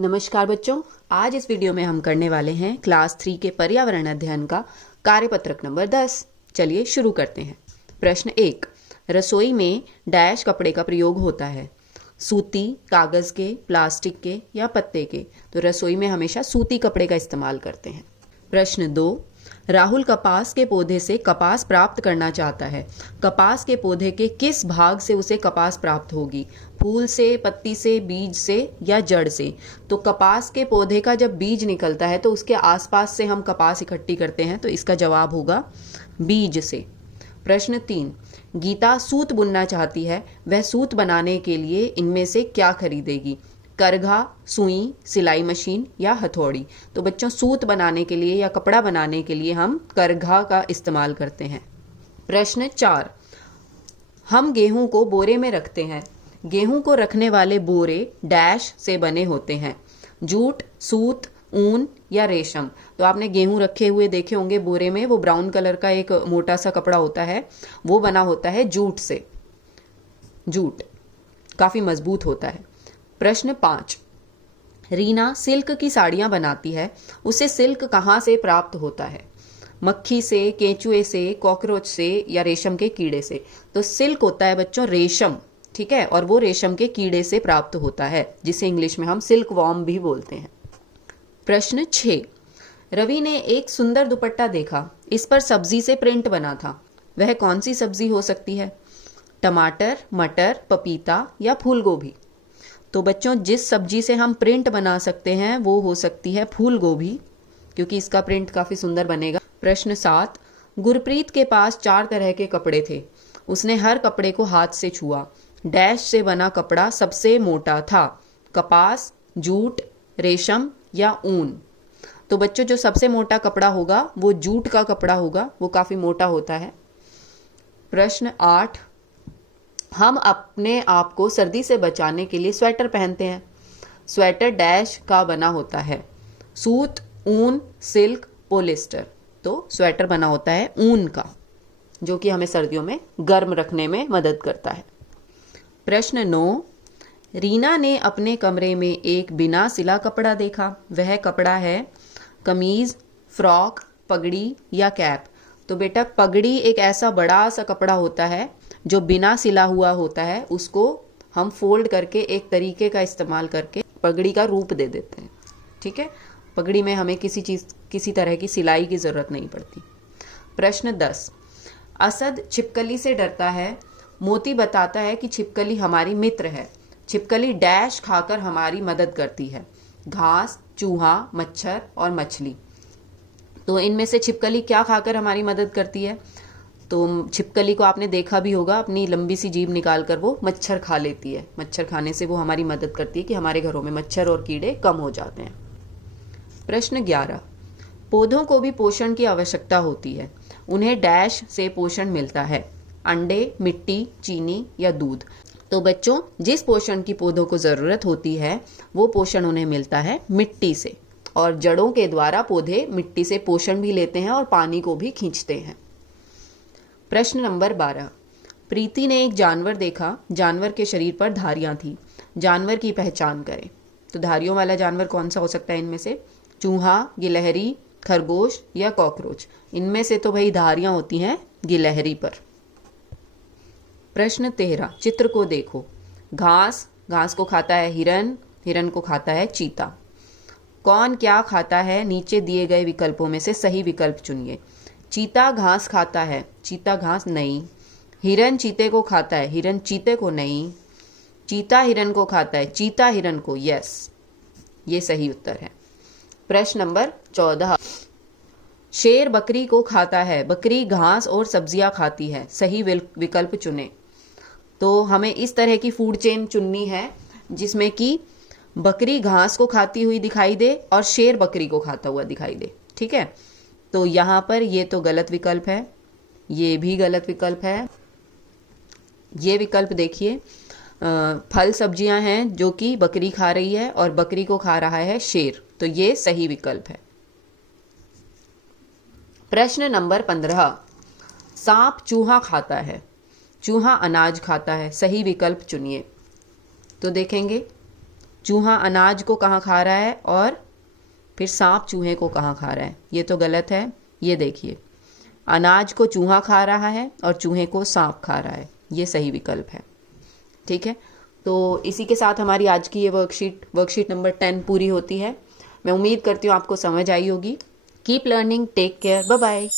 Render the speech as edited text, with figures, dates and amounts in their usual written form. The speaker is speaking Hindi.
नमस्कार बच्चों, आज इस वीडियो में हम करने वाले हैं क्लास 3 के पर्यावरण अध्ययन का कार्यपत्रक नंबर 10। चलिए शुरू करते हैं। प्रश्न 1, रसोई में डैश कपड़े का प्रयोग होता है। सूती, कागज के, प्लास्टिक के या पत्ते के। तो रसोई में हमेशा सूती कपड़े का इस्तेमाल करते हैं। प्रश्न 2, राहुल कपास के पौधे से कपास प्राप्त करना चाहता है। कपास के पौधे के किस भाग से उसे कपास प्राप्त होगी? फूल से, पत्ती से, बीज से या जड़ से? तो कपास के पौधे का जब बीज निकलता है तो उसके आसपास से हम कपास इकट्ठी करते हैं, तो इसका जवाब होगा बीज से। प्रश्न 3, गीता सूत बुनना चाहती है। वह सूत बनाने के लिए इनमें से क्या खरीदेगी? करघा, सुई, सिलाई मशीन या हथौड़ी? तो बच्चों, सूत बनाने के लिए या कपड़ा बनाने के लिए हम करघा का इस्तेमाल करते हैं। प्रश्न 4, हम गेहूं को बोरे में रखते हैं। गेहूं को रखने वाले बोरे डैश से बने होते हैं। जूट, सूत, ऊन या रेशम? तो आपने गेहूं रखे हुए देखे होंगे बोरे में, वो ब्राउन कलर का एक मोटा सा कपड़ा होता है, वो बना होता है जूट से। जूट काफी मजबूत होता है। प्रश्न 5, रीना सिल्क की साड़ियां बनाती है। उसे सिल्क कहाँ से प्राप्त होता है? मक्खी से, केंचुए से, कॉकरोच से या रेशम के कीड़े से? तो सिल्क होता है बच्चों रेशम, ठीक है, और वो रेशम के कीड़े से प्राप्त होता है, जिसे इंग्लिश में हम सिल्क वॉर्म भी बोलते हैं। प्रश्न 6, रवि ने एक सुंदर दुपट्टा देखा। इस पर सब्जी से प्रिंट बना था। वह कौन सी सब्जी हो सकती है? टमाटर, मटर, पपीता या फूल गोभी? तो बच्चों, जिस सब्जी से हम प्रिंट बना सकते हैं वो हो सकती है फूल गोभी, क्योंकि इसका प्रिंट काफी सुंदर बनेगा। प्रश्न 7, गुरप्रीत के पास 4 तरह के कपड़े थे। उसने हर कपड़े को हाथ से छुआ। डैश से बना कपड़ा सबसे मोटा था। कपास, जूट, रेशम या ऊन? तो बच्चों, जो सबसे मोटा कपड़ा होगा वो जूट का कपड़ा होगा, वो काफी मोटा होता है। प्रश्न 8, हम अपने आप को सर्दी से बचाने के लिए स्वेटर पहनते हैं। स्वेटर डैश का बना होता है? सूत, ऊन, सिल्क, पॉलिस्टर? तो स्वेटर बना होता है ऊन का, जो कि हमें सर्दियों में गर्म रखने में मदद करता है। प्रश्न 9, रीना ने अपने कमरे में एक बिना सिला कपड़ा देखा। वह कपड़ा है कमीज, फ्रॉक, पगड़ी या कैप? तो बेटा, पगड़ी एक ऐसा बड़ा सा कपड़ा होता है जो बिना सिला हुआ होता है, उसको हम फोल्ड करके एक तरीके का इस्तेमाल करके पगड़ी का रूप दे देते हैं, ठीक है। पगड़ी में हमें किसी तरह की सिलाई की जरूरत नहीं पड़ती। प्रश्न 10, असद छिपकली से डरता है। मोती बताता है कि छिपकली हमारी मित्र है। छिपकली डैश खाकर हमारी मदद करती है। घास, चूहा, मच्छर और मछली? तो इनमें से छिपकली क्या खाकर हमारी मदद करती है? तो छिपकली को आपने देखा भी होगा, अपनी लंबी सी जीभ निकाल कर वो मच्छर खा लेती है। मच्छर खाने से वो हमारी मदद करती है कि हमारे घरों में मच्छर और कीड़े कम हो जाते हैं। प्रश्न 11, पौधों को भी पोषण की आवश्यकता होती है। उन्हें डैश से पोषण मिलता है? अंडे, मिट्टी, चीनी या दूध? तो बच्चों, जिस पोषण की पौधों को जरूरत होती है वो पोषण उन्हें मिलता है मिट्टी से, और जड़ों के द्वारा पौधे मिट्टी से पोषण भी लेते हैं और पानी को भी खींचते हैं। प्रश्न नंबर 12, प्रीति ने एक जानवर देखा। जानवर के शरीर पर धारियां थी। जानवर की पहचान करें। तो धारियों वाला जानवर कौन सा हो सकता है इनमें से? चूहा, गिलहरी, खरगोश या कॉकरोच? इनमें से तो भाई धारियां होती हैं गिलहरी पर। प्रश्न 13, चित्र को देखो। घास, घास को खाता है हिरन, हिरन को खाता है चीता। कौन क्या खाता है? नीचे दिए गए विकल्पों में से सही विकल्प चुनिए। चीता घास खाता है, चीता घास नहीं। हिरन चीते को खाता है, हिरन चीते को नहीं। चीता हिरन को खाता है, चीता हिरन को। यस, ये सही उत्तर है। प्रश्न नंबर 14, शेर बकरी को खाता है। बकरी घास और सब्जियां खाती है। सही विकल्प चुने। तो हमें इस तरह की फूड चेन चुननी है जिसमें कि बकरी घास को खाती हुई दिखाई दे और शेर बकरी को खाता हुआ दिखाई दे, ठीक है। तो यहाँ पर ये तो गलत विकल्प है, ये भी गलत विकल्प है। ये विकल्प देखिए, फल सब्जियां हैं जो कि बकरी खा रही है और बकरी को खा रहा है शेर, तो ये सही विकल्प है। प्रश्न नंबर 15, सांप चूहा खाता है, चूहा अनाज खाता है। सही विकल्प चुनिए। तो देखेंगे चूहा अनाज को कहाँ खा रहा है और फिर सांप चूहे को कहाँ खा रहा है। ये तो गलत है। ये देखिए, अनाज को चूहा खा रहा है और चूहे को सांप खा रहा है। ये सही विकल्प है। ठीक है, तो इसी के साथ हमारी आज की ये वर्कशीट नंबर 10 पूरी होती है। मैं उम्मीद करती हूँ आपको समझ आई होगी। Keep learning, take care, bye bye.